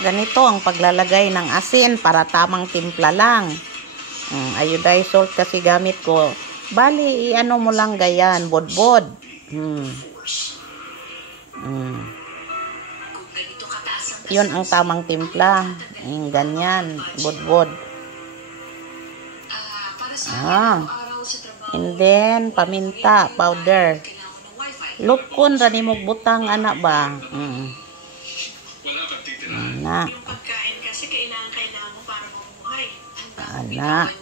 Ganito ang paglalagay ng asin para tamang timpla lang. Iodized salt kasi gamit ko. Bali, i-ano mo lang gayan, bodbod. Yun ang tamang timpla. Ganyan, bodbod. And then, paminta, powder. Lupkon, rani mo butang, anak ba? Anak. Anak.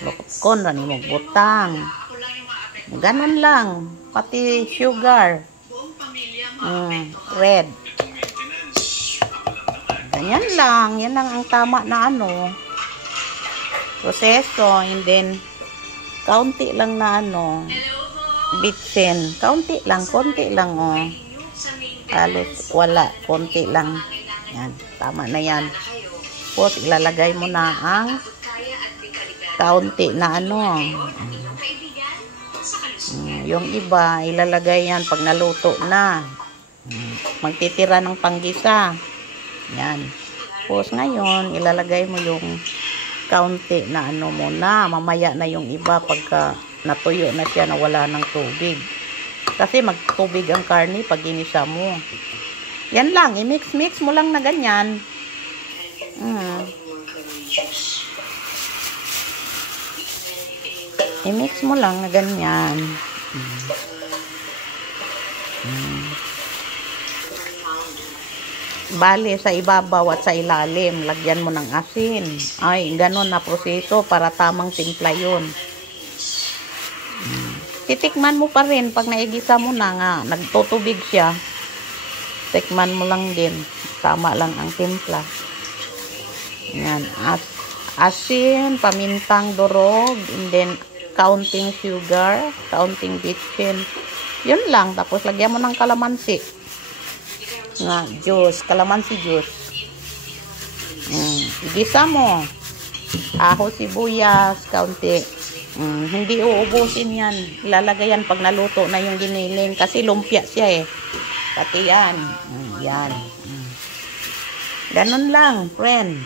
Lupkon, rani mo butang. Ganon lang. Pati sugar. Red. Ganyan lang. Yan lang ang tama na ano. Proseso. And then, kaunti lang na ano. Bitsin. Kaunti lang. Konti lang, oh. Halos wala. Konti lang. Yan. Tama na yan. Tapos, ilalagay mo na ang kaunti na ano. Yung iba, ilalagay yan pag naluto na. Magtitira ng panggisa. Yan. Tapos ngayon, ilalagay mo yung kaunti na ano muna. Mamaya na yung iba pagka natuyo na siya na wala ng tubig. Kasi magtubig ang karne pag ginisa mo. Yan lang. I-mix-mix mo lang na ganyan. I-mix mo lang na ganyan. Bali, sa ibabaw at sa ilalim, lagyan mo ng asin. Ay, ganun na proseso para tamang timpla yun. Titikman mo pa rin pag naigisa mo na nga, nagtutubig siya. Tikman mo lang din. Tama lang ang timpla. Yan. Asin, pamintang durog, and then counting sugar, counting bitchin. Yun lang. Tapos lagyan mo ng kalamansi. Juice, kalamansi juice. Igisa mo. Aho, sibuyas, kaunti. Hindi uubusin yan. Ilalagay yan pag naluto na yung giniling. Kasi lumpia siya eh. Pati yan. Yan. Ganun lang, friend.